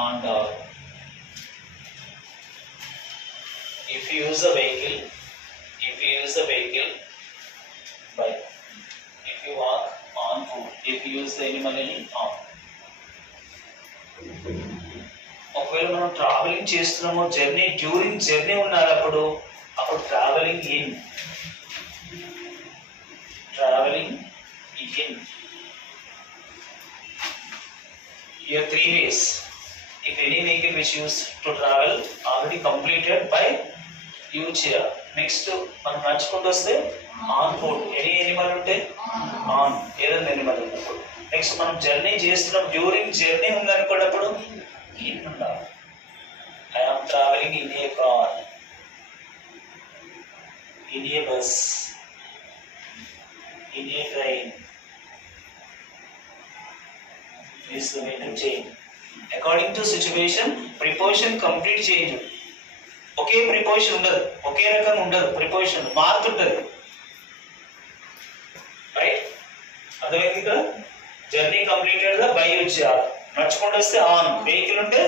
on dog. If you use a vehicle, bike. If you walk, on foot. If you use the animal, on. ఒకవేళ మనం ట్రావెలింగ్ చేస్తున్నాము, during journey ఉన్నారు అప్పుడు travelling in. Here 3 ways. If any vehicle which used to travel already completed by use here. Next మనం నడుచుకుంటూ వస్తే on foot. Any Animal ఉంటే ఆన్, ఏదైనా ఎనిమల్ ఉన్నప్పుడు. నెక్స్ట్ మనం జర్నీ చేస్తున్నాం, డ్యూరింగ్ జర్నీ ఉందనుకున్నప్పుడు ఇన్ ఉండాలి. I am traveling in a car, in a bus, in a train. This is the way to change. According to situation, preposition complete change. ఒకే ప్రిపోజిషన్ ఉండదు, ఒకే రకంగా ఉండదు, ప్రిపోజిషన్ మారుతుంటది. రైట్, అర్థమైంది కదా? జర్నీ కంప్లీటెడ్ గా బై యూజ్ చేయాలి. నడుచుకుంటూ వస్తే ఆన్, వెహికల్ ఉంటే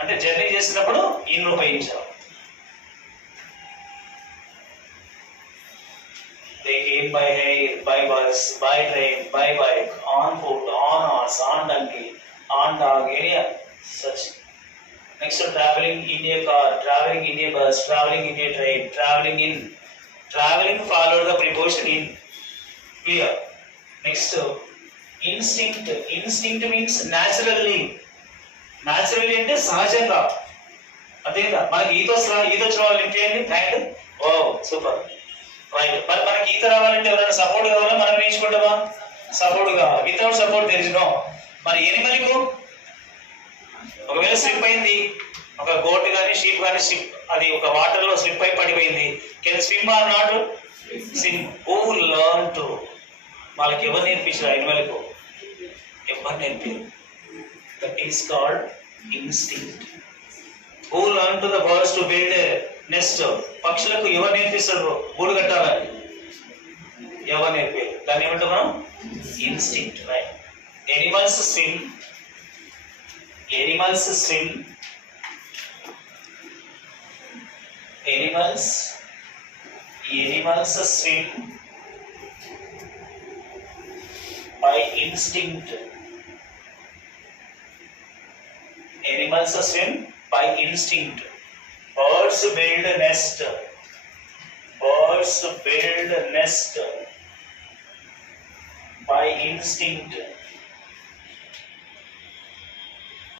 అంటే జర్నీ చేసినప్పుడు ఇన్ ఉపయోగించాలి. They came by air, by bus, by train, by bike, on foot, on horse, on donkey, on dog, any such. Next, traveling in a car, traveling in a bus, traveling in a train, traveling in. Traveling followed the preposition in. Clear. Next, instinct. Instinct means naturally. Naturally అంటే సహజంగా. అదేగా మనకి ఈత వచ్చిన వాళ్ళు ఇంకేంటి హ్యాండ్. ఓ super, right. మరి మనకి ఈత రావాలంటే ఎవరైనా సపోర్ట్ కావాలా, మనం నేర్చుకుంటామా? సపోర్ట్ కావాలి. వితౌట్ సపోర్ట్ తెలిసినో మరి ఎనిమల్కు ఒకవేళ స్లిప్ అయింది, ఒక గోట్ కానీ షీప్ కానీ అది ఒక వాటర్ లో స్లిప్ అయి పడిపోయింది. Can swim or not? Swim. Who learn to? వాళ్ళకి ఎవరు నేర్పించారు? ఎనిమల్కు ఎవరు నేర్పారు? That is called instinct. Who learn to the birds to build a nest? పక్షులకు ఎవరు నేర్పిస్తారు గూడు కట్టాలని? ఎవరు నేర్పారు? దాన్ని ఏమంటాం మనం? Instinct. Right. Animals swim by instinct. Animals swim by instinct. Birds build a nest. By instinct.